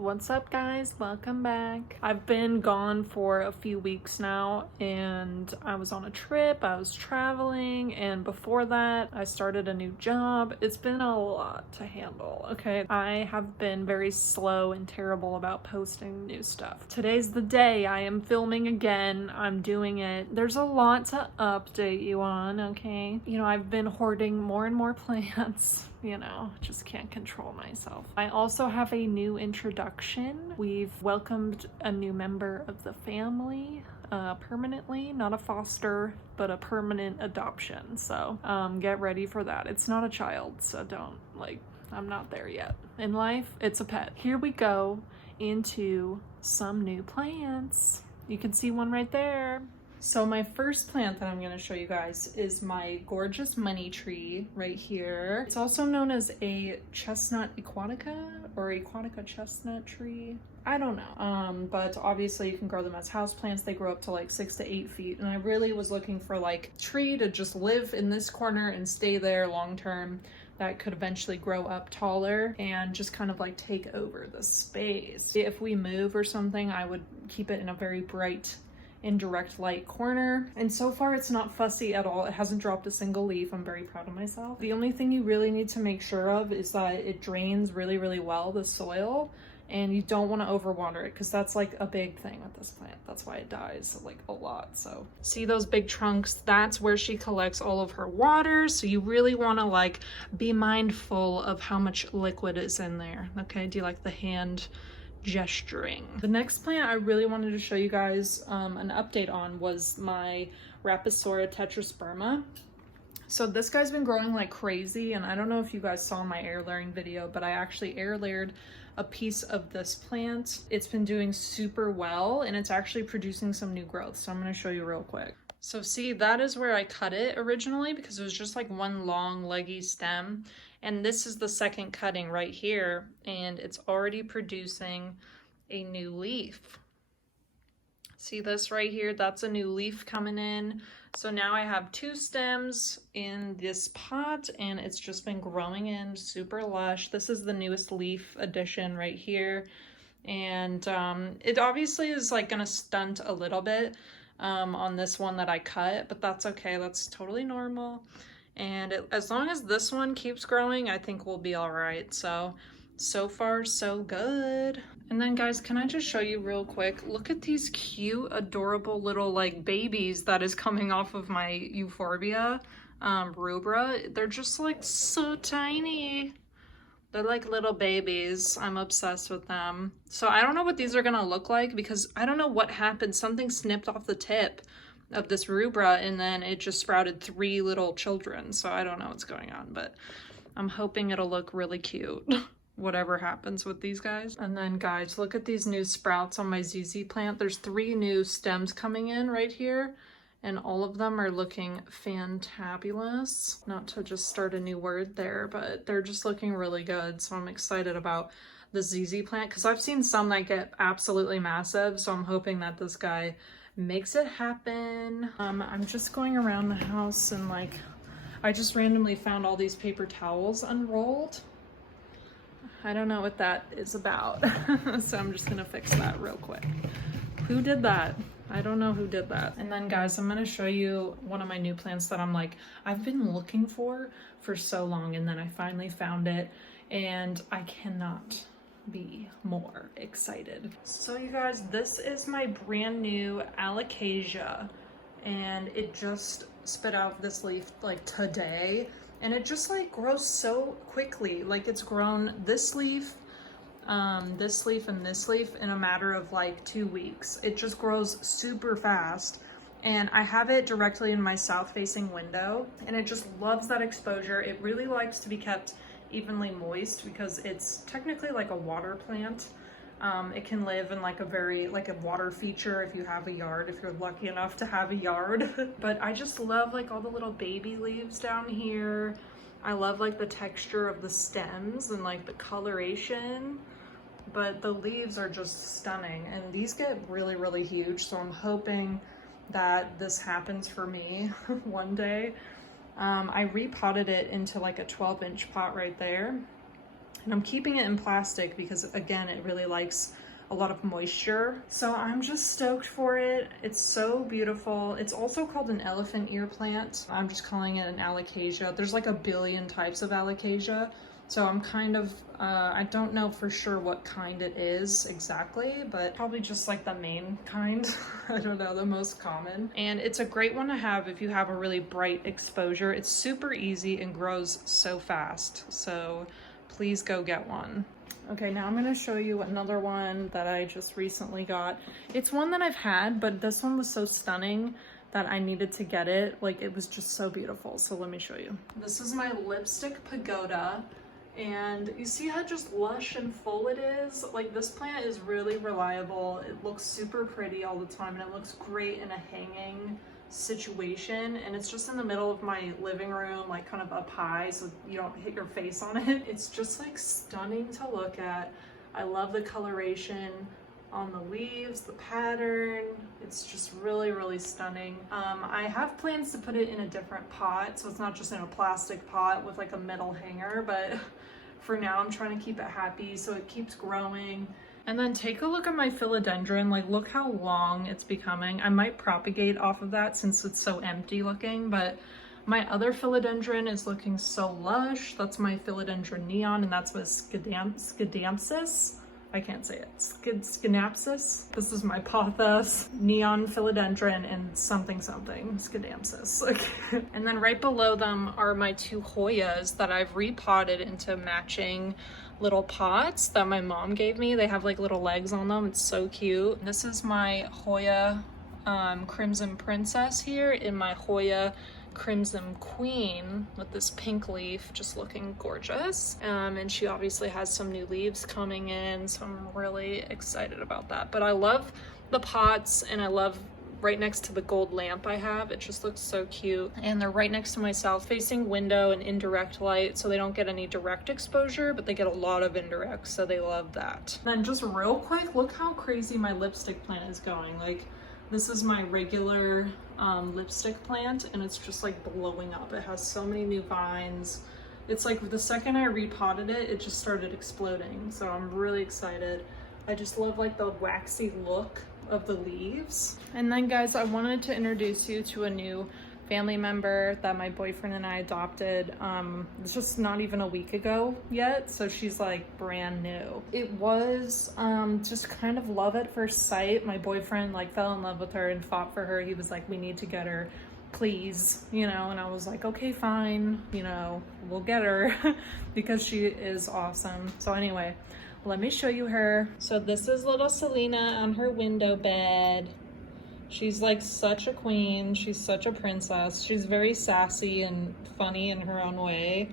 What's up guys? Welcome back. I've been gone for a few weeks now and I was on a trip, I was traveling, and before that I started a new job. It's been a lot to handle, okay? I have been very slow and terrible about posting new stuff. Today's the day. I am filming again. I'm doing it. There's a lot to update you on, okay? You know, I've been hoarding more and more plants. You know, just can't control myself. I also have a new introduction. We've welcomed a new member of the family permanently, not a foster, but a permanent adoption. So get ready for that. It's not a child, so I'm not there yet. In life, it's a pet. Here we go into some new plants. You can see one right there. So my first plant that I'm going to show you guys is my gorgeous money tree right here. It's also known as a chestnut aquatica or aquatica chestnut tree. I don't know. But obviously you can grow them as houseplants. They grow up to like 6 to 8 feet. And I really was looking for like a tree to just live in this corner and stay there long term that could eventually grow up taller and just kind of like take over the space. If we move or something, I would keep it in a very bright indirect light corner, and so far it's not fussy at all. It hasn't dropped a single leaf. I'm very proud of myself. The only thing you really need to make sure of is that it drains really well, the soil, and you don't want to overwater it because that's like a big thing with this plant. That's why it dies like a lot. So see those big trunks? That's where she collects all of her water, so you really want to like be mindful of how much liquid is in there. Okay, do you like the hand gesturing? The next plant I really wanted to show you guys an update on was my Rapusora tetrasperma. So this guy's been growing like crazy, and I don't know if you guys saw my air layering video, but I actually air layered a piece of this plant. It's been doing super well and it's actually producing some new growth, so I'm going to show you real quick. So see, that is where I cut it originally because it was just like one long leggy stem. And this is the second cutting right here, and it's already producing a new leaf. See this right here? That's a new leaf coming in. So now I have 2 stems in this pot, and it's just been growing in super lush. This is the newest leaf addition right here. And it obviously is like gonna stunt a little bit on this one that I cut, but that's okay. That's totally normal. And as long as this one keeps growing, I think we'll be all right. So far, so good. And then guys, can I just show you real quick? Look at these cute, adorable little like babies that is coming off of my Euphorbia rubra. They're just like so tiny. They're like little babies. I'm obsessed with them. So I don't know what these are gonna look like because I don't know what happened. Something snipped off the tip of this rubra and then it just sprouted 3 little children. So I don't know what's going on, but I'm hoping it'll look really cute whatever happens with these guys. And then guys, look at these new sprouts on my ZZ plant. There's 3 new stems coming in right here, and all of them are looking fantabulous. Not to just start a new word there, but they're just looking really good. So I'm excited about the ZZ plant because I've seen some that get absolutely massive. So I'm hoping that this guy makes it happen. I'm just going around the house and like I just randomly found all these paper towels unrolled. I don't know what that is about. So I'm just gonna fix that real quick. Who did that? I don't know who did that. And then guys, I'm gonna show you one of my new plants that I've been looking for so long, and then I finally found it and I cannot be more excited. So you guys, this is my brand new Alocasia, and it just spit out this leaf like today, and it just like grows so quickly. Like it's grown this leaf and this leaf in a matter of like 2 weeks. It just grows super fast, and I have it directly in my south facing window, and it just loves that exposure. It really likes to be kept evenly moist because it's technically like a water plant. It can live in like a water feature if you have a yard, if you're lucky enough to have a yard. But I just love like all the little baby leaves down here. I love like the texture of the stems and like the coloration, but the leaves are just stunning, and these get really huge. So I'm hoping that this happens for me one day. I repotted it into like a 12-inch pot right there, And I'm keeping it in plastic because, again, it really likes a lot of moisture. So I'm just stoked for it. It's so beautiful. It's also called an elephant ear plant. I'm just calling it an Alocasia. There's like a billion types of Alocasia. So I'm kind of, I don't know for sure what kind it is exactly, but probably just like the main kind. I don't know, the most common. And it's a great one to have if you have a really bright exposure. It's super easy and grows so fast. So please go get one. Okay, now I'm gonna show you another one that I just recently got. It's one that I've had, but this one was so stunning that I needed to get it. Like, it was just so beautiful. So let me show you. This is my lipstick pagoda. And you see how just lush and full it is? Like, this plant is really reliable. It looks super pretty all the time, and it looks great in a hanging situation. And it's just in the middle of my living room, like kind of up high, so you don't hit your face on it. It's just like stunning to look at. I love the coloration on the leaves, the pattern. It's just really, really stunning. I have plans to put it in a different pot, so it's not just in a plastic pot with like a metal hanger, but for now I'm trying to keep it happy so it keeps growing. And then take a look at my philodendron. Like, look how long it's becoming. I might propagate off of that since it's so empty looking, but my other philodendron is looking so lush. That's my philodendron neon, and that's with skedamsis. I can't say it. Schenapsis. This is my pothos, neon philodendron, and something skedamsis. Okay. And then right below them are my two Hoyas that I've repotted into matching little pots that my mom gave me. They have like little legs on them. It's so cute. This is my Hoya Crimson Princess here in my Hoya Crimson Queen with this pink leaf, just looking gorgeous. And she obviously has some new leaves coming in, so I'm really excited about that. But I love the pots, and I love right next to the gold lamp I have. It just looks so cute. And they're right next to my south-facing window and indirect light, so they don't get any direct exposure, but they get a lot of indirect, so they love that. Then just real quick, look how crazy my lipstick plant is going. Like, this is my regular lipstick plant, and it's just like blowing up. It has so many new vines. It's like the second I repotted it, it just started exploding. So I'm really excited. I just love like the waxy look of the leaves. And then guys, I wanted to introduce you to a new family member that my boyfriend and I adopted. It's just not even a week ago yet, so she's like brand new. It was just kind of love at first sight. My boyfriend like fell in love with her and fought for her. He was like, we need to get her, please, you know, and I was like, okay, fine, you know, we'll get her because she is awesome. So anyway, let me show you her. So this is little Selena on her window bed. She's like such a queen. She's such a princess. She's very sassy and funny in her own way.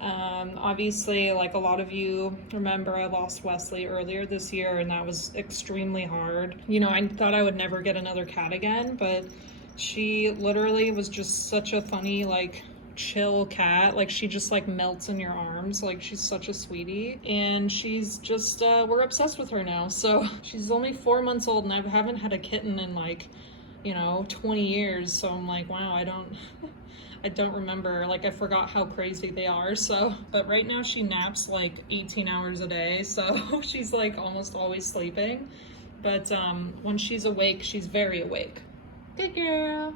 Obviously, like a lot of you remember, I lost Wesley earlier this year, and that was extremely hard. You know, I thought I would never get another cat again, but she literally was just such a funny, like, chill cat. Like, she just like melts in your arms. Like, she's such a sweetie, and she's just we're obsessed with her now. So she's only 4 months old, and I haven't had a kitten in like, you know, 20 years. So I'm like, wow, I don't remember. Like, I forgot how crazy they are. So, but right now she naps like 18 hours a day, so she's like almost always sleeping. But when she's awake, she's very awake. Good girl.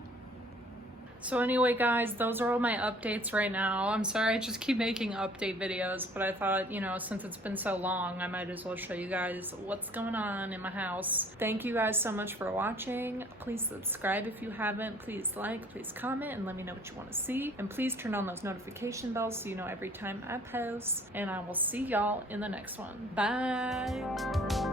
So anyway, guys, those are all my updates right now. I'm sorry I just keep making update videos, but I thought, you know, since it's been so long, I might as well show you guys what's going on in my house. Thank you guys so much for watching. Please subscribe if you haven't. Please like, please comment, and let me know what you want to see. And please turn on those notification bells so you know every time I post. And I will see y'all in the next one. Bye!